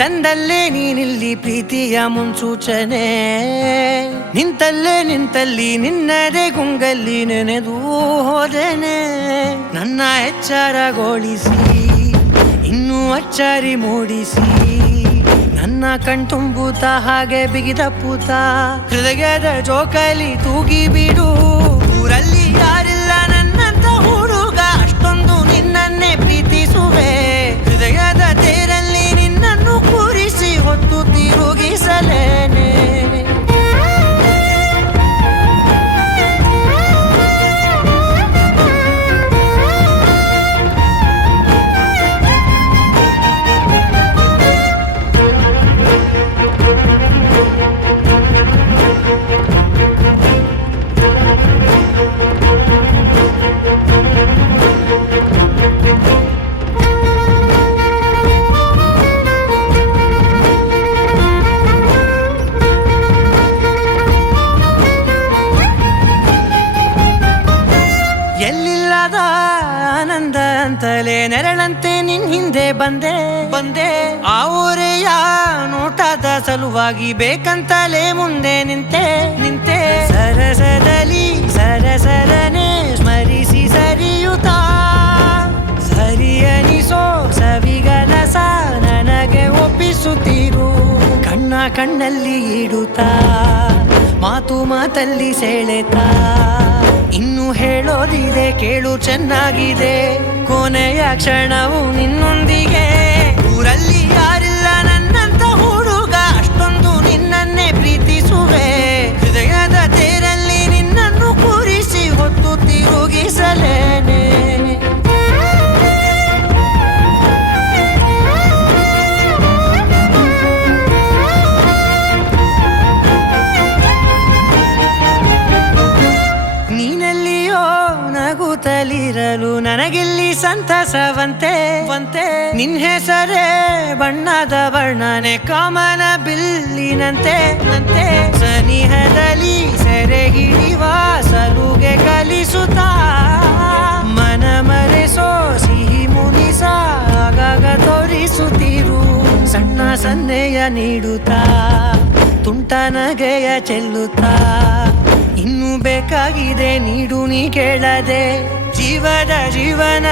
ತಂದಲ್ಲೇ ನೀನಿಲ್ಲಿ ಪ್ರೀತಿಯ ಮುನ್ಸೂಚನೆ. ನಿಂತಲ್ಲಿ ನಿನ್ನದೇ ಗುಂಗಲ್ಲಿ ನೆನೆದು ಹೋದೆನೆ. ನನ್ನ ಎಚ್ಚರಗೊಳಿಸಿ ಇನ್ನೂ ಅಚ್ಚರಿ ಮೂಡಿಸಿ ನನ್ನ ಕಣ್ತುಂಬುತ್ತ ಹಾಗೆ ಬಿಗಿದಪ್ಪುತ್ತ ಹೃದಯದ ಜೋಕಾಲಿ ತೂಗಿ ಬಿಡು. ಊರಲ್ಲಿ ಯಾರಿಲ್ಲ ನನ್ನಂತ ಹುಡುಗ, ಅಷ್ಟೊಂದು ನಿನ್ನನ್ನೇ ಪ್ರೀತಿಸುವೆ. ಹೃದಯದ ತೇರಲ್ಲಿ ನಿನ್ನನ್ನು ಕೂರಿಸಿ ಹೊತ್ತು ತಿರುಗಿಸಲೇನೆ. ಎಲ್ಲಿಲ್ಲದ ಆನಂದ ಅಂತಲೇ ನೆರಳಂತೆ ನಿನ್ ಹಿಂದೆ ಬಂದೆ. ಆ ಊರೆಯ ನೋಟದ ಸಲುವಾಗಿ ಬೇಕಂತಲೇ ಮುಂದೆ ನಿಂತೆ. ಸರಸರನೆ ಸ್ಮರಿಸಿ ಸರಿಯುತ್ತ ಸರಿಯನಿಸೋ ಸವಿಗನಸ ನನಗೆ ಒಪ್ಪಿಸುತ್ತೀರು. ಕಣ್ಣಲ್ಲಿ ಇಡುತ್ತಾ ಮಾತಲ್ಲಿ ಸೆಳೆತಾ ಇನ್ನು ಹೇಳೋದಿದೆ ಕೇಳು ಚೆನ್ನಾಗಿದೆ. ಕೊನೆಯ ಕ್ಷಣವು ನಿನ್ನೊಂದಿಗೆ. ಊರಲ್ಲಿ ಯಾರಿಲ್ಲ ನನ್ನಂತ ಹುಡುಗ, ಅಷ್ಟೊಂದು ನಿನ್ನನ್ನೇ ಪ್ರೀತಿಸುವೆ. ಹೃದಯದ ತೇರಲ್ಲಿ ನಿನ್ನನ್ನು ಕೂರಿಸಿ ಹೊತ್ತು ತಿರುಗಿಸಲೇನೆ. ನಗುತ್ತಲಿರಲು ನನಗಿಲ್ಲಿ ಸಂತಸವಂತೆ. ನಿನ್ ಹೆಸರೇ ಬಣ್ಣದ ವರ್ಣನೆ ಕಾಮನ ಬಿಲ್ಲಿನಂತೆ. ಸನಿಹದಲ್ಲಿ ಸೆರೆ ಹಿಡಿಯುವ ಸಲುಗೆ ಕಲಿಸುತ್ತಾ ಮನ ಮರೆಸೋ ಸಿಹಿ ಮುನಿಸ ಆಗಾಗ ತೋರಿಸುತ್ತಿರು. ಸಣ್ಣ ಸನ್ನೆಯ ನೀಡುತ್ತಾ ತುಂಟ ನಗೆಯ ಚೆಲ್ಲುತ್ತಾ ಇನ್ನು ಬೇಕಾಗಿದೆ ನೀಡು ನೀ ಕೇಳದೆ. ಜೀವನ